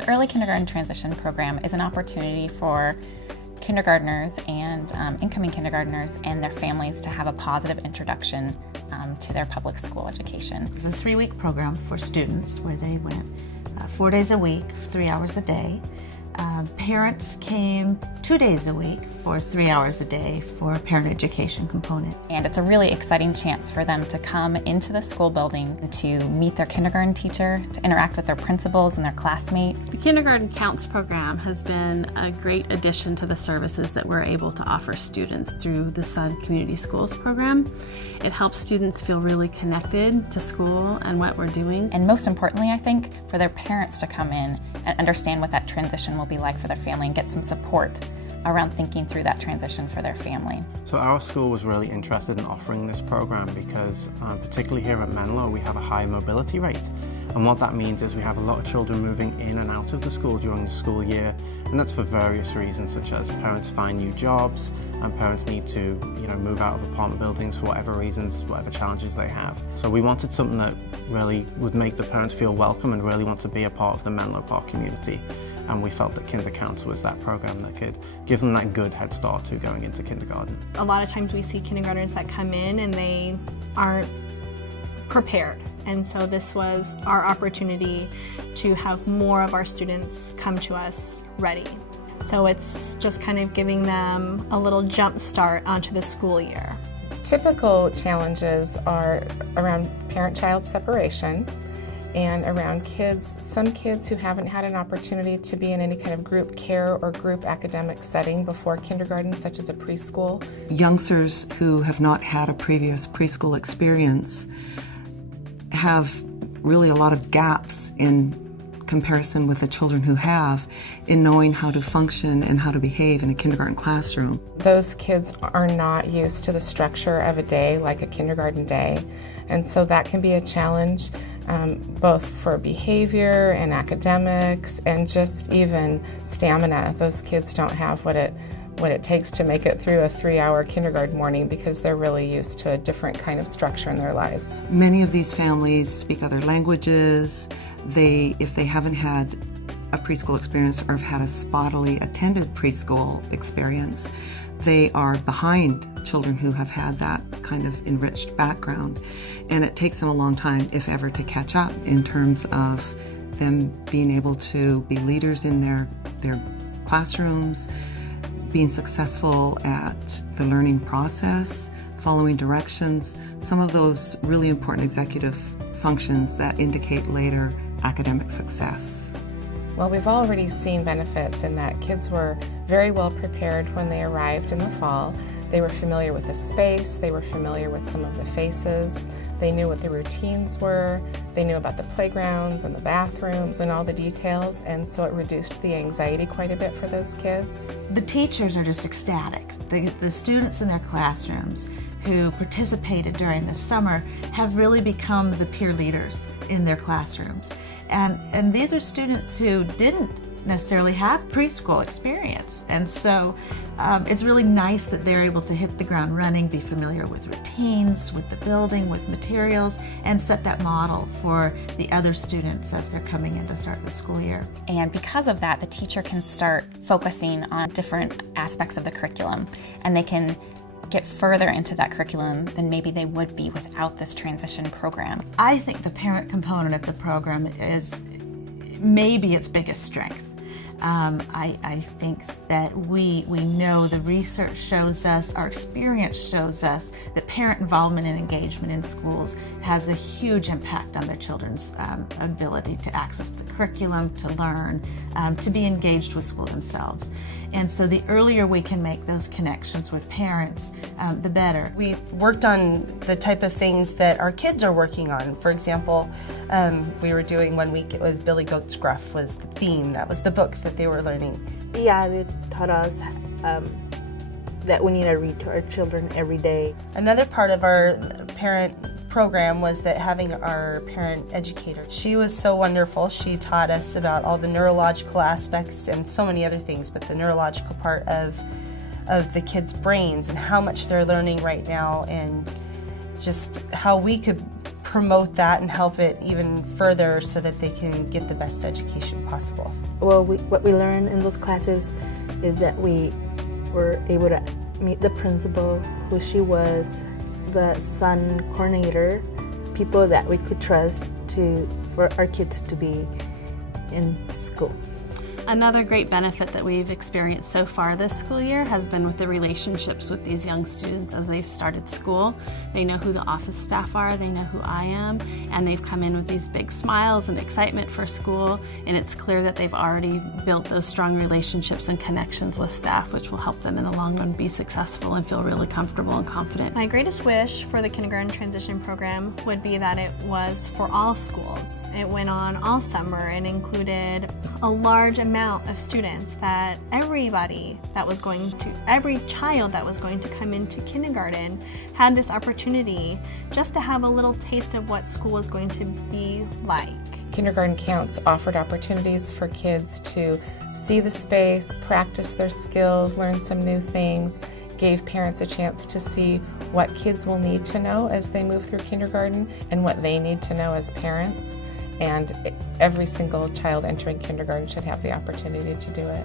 The Early Kindergarten Transition Program is an opportunity for kindergartners and incoming kindergartners and their families to have a positive introduction to their public school education. It's a 3-week program for students where they went 4 days a week, 3 hours a day. Parents came 2 days a week for 3 hours a day for a parent education component. And it's a really exciting chance for them to come into the school building to meet their kindergarten teacher, to interact with their principals and their classmates. The Kindergarten Counts program has been a great addition to the services that we're able to offer students through the Sun Community Schools program. It helps students feel really connected to school and what we're doing. And most importantly, I think, for their parents to come in and understand what that transition will be like for their family and get some support around thinking through that transition for their family. So our school was really interested in offering this program because particularly here at Menlo we have a high mobility rate, and what that means is we have a lot of children moving in and out of the school during the school year, and that's for various reasons, such as parents find new jobs and parents need to move out of apartment buildings for whatever reasons, whatever challenges they have. So we wanted something that really would make the parents feel welcome and really want to be a part of the Menlo Park community. And we felt that Kinder Counts was that program that could give them that good head start to going into kindergarten. A lot of times we see kindergartners that come in and they aren't prepared. And so this was our opportunity to have more of our students come to us ready. So it's just kind of giving them a little jump start onto the school year. Typical challenges are around parent-child separation, and around some kids who haven't had an opportunity to be in any kind of group care or group academic setting before kindergarten, such as a preschool. Youngsters who have not had a previous preschool experience have really a lot of gaps in comparison with the children who have in knowing how to function and how to behave in a kindergarten classroom. Those kids are not used to the structure of a day like a kindergarten day, and so that can be a challenge both for behavior and academics and just even stamina. Those kids don't have what it takes to make it through a 3-hour kindergarten morning because they're really used to a different kind of structure in their lives. Many of these families speak other languages. If they haven't had a preschool experience or have had a spottily attended preschool experience, they are behind children who have had that kind of enriched background, and it takes them a long time, if ever, to catch up in terms of them being able to be leaders in their classrooms, being successful at the learning process, following directions, some of those really important executive functions that indicate later academic success. Well, we've already seen benefits in that kids were very well prepared when they arrived in the fall. They were familiar with the space, they were familiar with some of the faces, they knew what the routines were, they knew about the playgrounds and the bathrooms and all the details, and so it reduced the anxiety quite a bit for those kids. The teachers are just ecstatic. The students in their classrooms who participated during the summer have really become the peer leaders in their classrooms. And these are students who didn't necessarily have preschool experience. And so it's really nice that they're able to hit the ground running, be familiar with routines, with the building, with materials, and set that model for the other students as they're coming in to start the school year. And because of that, the teacher can start focusing on different aspects of the curriculum, and they can get further into that curriculum than maybe they would be without this transition program. I think the parent component of the program is maybe its biggest strength. I think that we know the research shows us, our experience shows us that parent involvement and engagement in schools has a huge impact on their children's ability to access the curriculum, to learn, to be engaged with school themselves. And so the earlier we can make those connections with parents, the better. We worked on the type of things that our kids are working on. For example, we were doing one week, it was Billy Goat's Gruff was the theme, that was the book that they were learning. Yeah, they taught us that we need to read to our children every day. Another part of our parent program was that having our parent educator. She was so wonderful. She taught us about all the neurological aspects and so many other things, but the neurological part of the kids' brains and how much they're learning right now, and just how we could promote that and help it even further so that they can get the best education possible. Well, what we learned in those classes is that we were able to meet the principal, who she was, the SUN coordinator, people that we could trust for our kids to be in school. Another great benefit that we've experienced so far this school year has been with the relationships with these young students as they've started school. They know who the office staff are, they know who I am, and they've come in with these big smiles and excitement for school, and it's clear that they've already built those strong relationships and connections with staff, which will help them in the long run be successful and feel really comfortable and confident. My greatest wish for the kindergarten transition program would be that it was for all schools. It went on all summer and included a large amount of students, that every child that was going to come into kindergarten had this opportunity just to have a little taste of what school is going to be like. Kindergarten Counts offered opportunities for kids to see the space, practice their skills, learn some new things, gave parents a chance to see what kids will need to know as they move through kindergarten and what they need to know as parents. And every single child entering kindergarten should have the opportunity to do it.